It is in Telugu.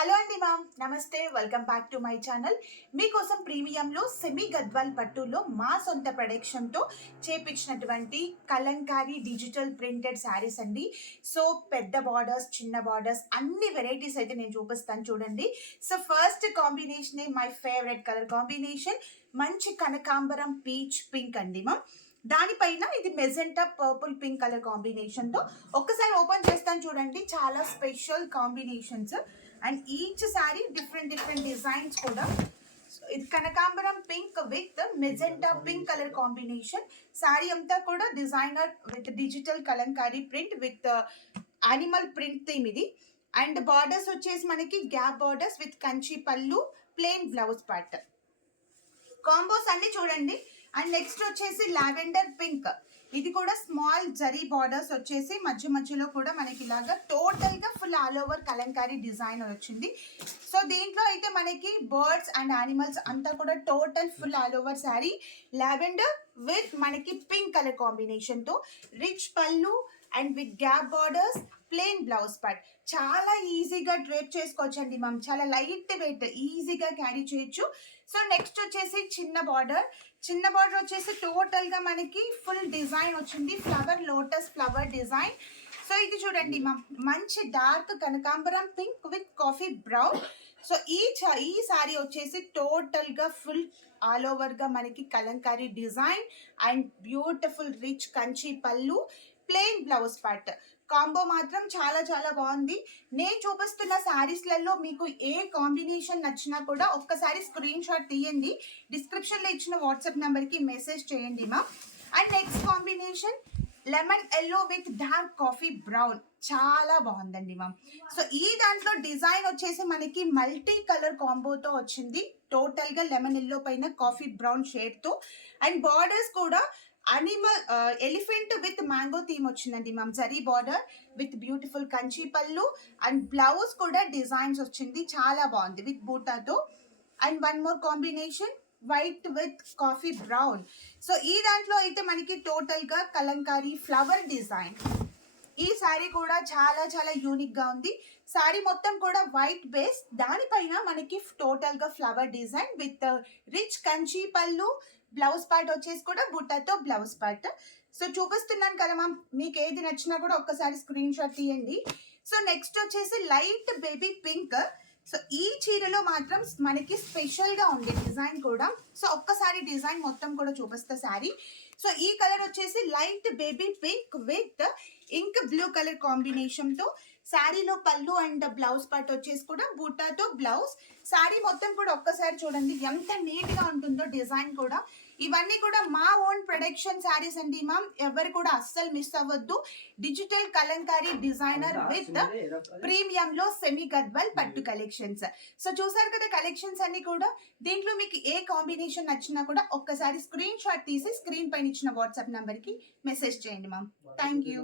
హలో అండి మ్యామ్, నమస్తే. Welcome back to my channel. మీకోసం ప్రీమియంలో సెమీ గద్వాల్ పట్టులో మా సొంత ప్రొడక్షన్తో చేపించినటువంటి కలంకారీ డిజిటల్ ప్రింటెడ్ శారీస్ అండి. సో పెద్ద బార్డర్స్, చిన్న బార్డర్స్, అన్ని వెరైటీస్ అయితే నేను చూపిస్తాను చూడండి. So first combination my favourite colour combination, మంచి కనకాంబరం పీచ్ పింక్ అండి మ్యామ్. దానిపైన ఇది మెజెంటా పర్పుల్ పింక్ కలర్ కాంబినేషన్తో ఒక్కసారి ఓపెన్ చేస్తాను చూడండి. చాలా special combinations and each sorry different designs కూడా. ఇది కనకాంబరం pink with magenta pink colour combination. Sorry అంతా కూడా designer with digital Kalamkari print with animal print theme ఇది. అండ్ బార్డర్స్ వచ్చేసి మనకి గ్యాప్ బార్డర్స్ విత్ కంచి పళ్ళు, ప్లెయిన్ బ్లౌజ్ పార్ట్ కాంబోస్ అన్ని చూడండి. అండ్ నెక్స్ట్ వచ్చేసి లావెండర్ పింక్, ఇది కూడా స్మాల్ జరీ బార్డర్స్ వచ్చేసి మధ్యలో కూడా మనకి ఇలాగా టోటల్ గా full all over Kalamkari design వచ్చింది. సో దీంట్లో అయితే మనకి బర్డ్స్ అండ్ యానిమల్స్ అంతా కూడా total full all over sari lavender with మనకి పింక్ కలర్ కాంబినేషన్ తో రిచ్ పళ్ళు and with gap borders, plain blouse part. చాలా ఈజీగా డ్రేప్ చేసుకోవచ్చండి మ్యామ్, చాలా లైట్ వెయిట్, ఈజీగా క్యారీ చేయొచ్చు. సో నెక్స్ట్ వచ్చేసి చిన్న బార్డర్ వచ్చేసి టోటల్ గా మనకి ఫుల్ డిజైన్ వచ్చింది, flower lotus flower design. So ఇది చూడండి మ్యామ్, మంచి డార్క్ కనకాంబరం pink with coffee brown. So ఈ సారీ వచ్చేసి టోటల్ గా ఫుల్ ఆల్ ఓవర్ గా మనకి Kalamkari design and beautiful rich Kanchi పళ్ళు, ప్లెయిన్ బ్లౌజ్ పార్ట్. కాంబో మాత్రం చాలా బాగుంది. నేను చూపిస్తున్న శారీస్లలో మీకు ఏ కాంబినేషన్ నచ్చినా కూడా ఒక్కసారి స్క్రీన్ షాట్ తీయండి, డిస్క్రిప్షన్లో ఇచ్చిన వాట్సాప్ నెంబర్కి మెసేజ్ చేయండి మా. And next combination lemon yellow with dark coffee brown, చాలా బాగుందండి మ్యామ్. సో ఈ దాంట్లో డిజైన్ వచ్చేసి మనకి మల్టీ కలర్ కాంబోతో వచ్చింది, టోటల్గా లెమన్ ఎల్లో పైన కాఫీ బ్రౌన్ షేడ్తో. అండ్ బార్డర్స్ కూడా animal elephant with mango theme వచ్చిందండి ma'am. Zari border with beautiful Kanchi పళ్ళు అండ్ బ్లౌజ్ కూడా డిజైన్స్ వచ్చింది, చాలా బాగుంది విత్ బూటాతో. And one more combination white with coffee brown. So ఈ దాంట్లో అయితే మనకి టోటల్ గా కలంకారీ ఫ్లవర్ డిజైన్. ఈ శారీ కూడా చాలా యూనిక్ గా ఉంది. శారీ మొత్తం కూడా వైట్ బేస్, దానిపైన మనకి టోటల్ గా flower design with rich Kanchi పళ్ళు, బ్లౌజ్ పార్ట్ వచ్చేసి కూడా బుట్టతో బ్లౌజ్ పార్ట్. సో చూపిస్తున్నాను కదా మ్యామ్, మీకు ఏది నచ్చినా కూడా ఒక్కసారి స్క్రీన్ షాట్ తీయండి. సో నెక్స్ట్ వచ్చేసి లైట్ బేబీ పింక్. సో ఈ చీరలో మాత్రం మనకి స్పెషల్ గా ఉంది డిజైన్ కూడా. సో ఒక్కసారి డిజైన్ మొత్తం కూడా చూపిస్తా శారీ. సో ఈ కలర్ వచ్చేసి light baby pink with ink blue colour combination తో. శారీలో పళ్ళు అండ్ బ్లౌజ్ పార్ట్ వచ్చేసి కూడా బూటాతో బ్లౌజ్. శారీ మొత్తం కూడా ఒక్కసారి చూడండి ఎంత నీట్ గా ఉంటుందో డిజైన్ కూడా. ఇవన్నీ కూడా మా ఓన్ ప్రొడక్షన్ శారీస్ అండి మ్యామ్, ఎవరు కూడా అస్సలు మిస్ అవ్వద్దు. Digital Kalamkari designer with premium లో సెమీ గద్వాల్ పట్టు కలెక్షన్స్. సో చూసారు కదా కలెక్షన్స్ అన్ని కూడా. దీంట్లో మీకు ఏ కాంబినేషన్ నచ్చినా కూడా ఒక్కసారి స్క్రీన్ షాట్ తీసి స్క్రీన్ పైన ఇచ్చిన వాట్సాప్ నంబర్ కి మెసేజ్ చేయండి మ్యామ్. Thank you.